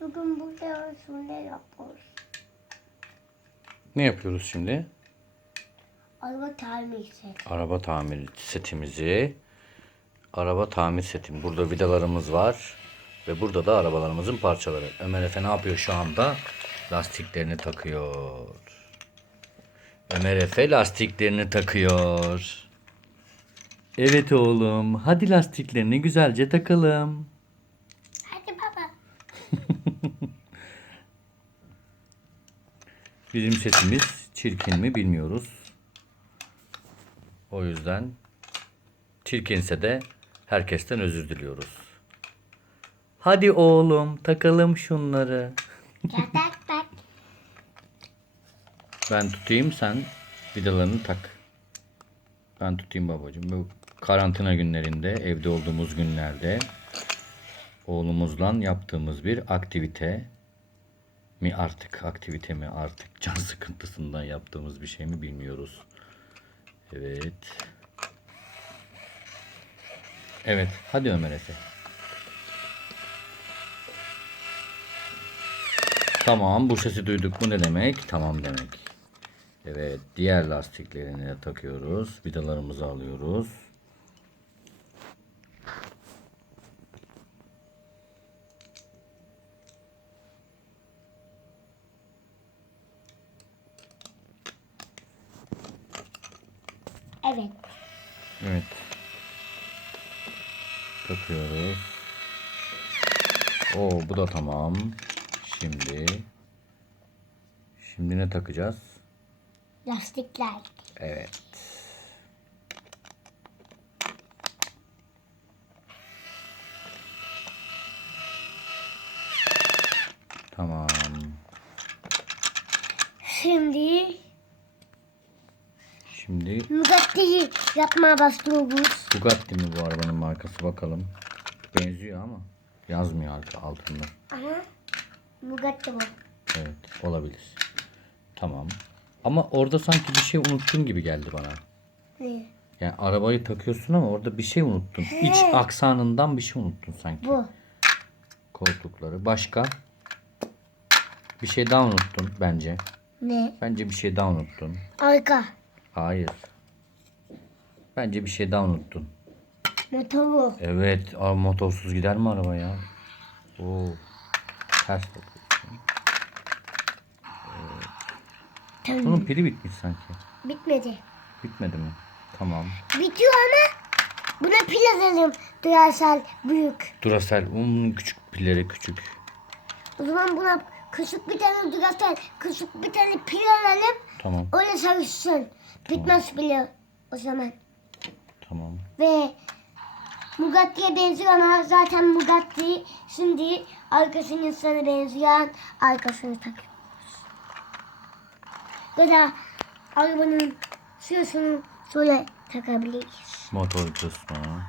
Bugün burada şöyle yapıyoruz. Ne yapıyoruz şimdi? Araba tamir set. Araba tamir setimizi araba tamir setim. Burada vidalarımız var ve burada da arabalarımızın parçaları. Ömer Efe ne yapıyor şu anda? Lastiklerini takıyor. Ömer Efe lastiklerini takıyor. Evet oğlum, hadi lastiklerini güzelce takalım. Hadi baba. Bizim sesimiz çirkin mi bilmiyoruz. O yüzden çirkinse de herkesten özür diliyoruz. Hadi oğlum takalım şunları. Ben tutayım sen vidalarını tak. Ben tutayım babacığım. Bu karantina günlerinde evde olduğumuz günlerde oğlumuzla yaptığımız bir aktivite mi artık aktivite mi artık can sıkıntısından yaptığımız bir şey mi bilmiyoruz. Evet. Evet. Hadi Ömer Efe. Tamam. Bu sesi duyduk mu ne demek? Tamam demek. Evet. Diğer lastiklerini de takıyoruz. Vidalarımızı alıyoruz. Evet. Evet. Takıyoruz. Oo bu da tamam. Şimdi Şimdi ne takacağız? Lastikler. Evet. Tamam. Şimdi Şimdi Bugatti'yi yapmaya başlıyoruz. Bugatti mi bu arabanın markası bakalım. Benziyor ama yazmıyor arka altında. Ama Bugatti bu. Evet olabilir. Tamam. Ama orada sanki bir şey unuttun gibi geldi bana. Ne? Yani arabayı takıyorsun ama orada bir şey unuttun. İç aksanından bir şey unuttun sanki. Bu. Koltukları. Başka? Bir şey daha unuttun bence. Ne? Bence bir şey daha unuttun. Arka. Hayır. Bence bir şey daha unuttun. Motoru. Evet. Aa, motorsuz gider mi araba ya? Oo. Ters takıyorsun. Tamam. Bunun pili bitmiş sanki. Bitmedi. Bitmedi mi? Tamam. Bitiyor ama buna pil alalım. Duracell büyük. Duracell. Bunun küçük pilleri küçük. O zaman buna küçük bir tane Duracell, küçük bir tane pil alalım. Tamam. Öyle çalışsın. Bitmez pili o zaman. Tamam. Ve Bugatti'ye benziyor ama zaten Bugatti şimdi arkasının sana benzeyen arkasını takıyoruz. Ya da arabanın sürüsünü şöyle takabiliriz. Motor kısmı.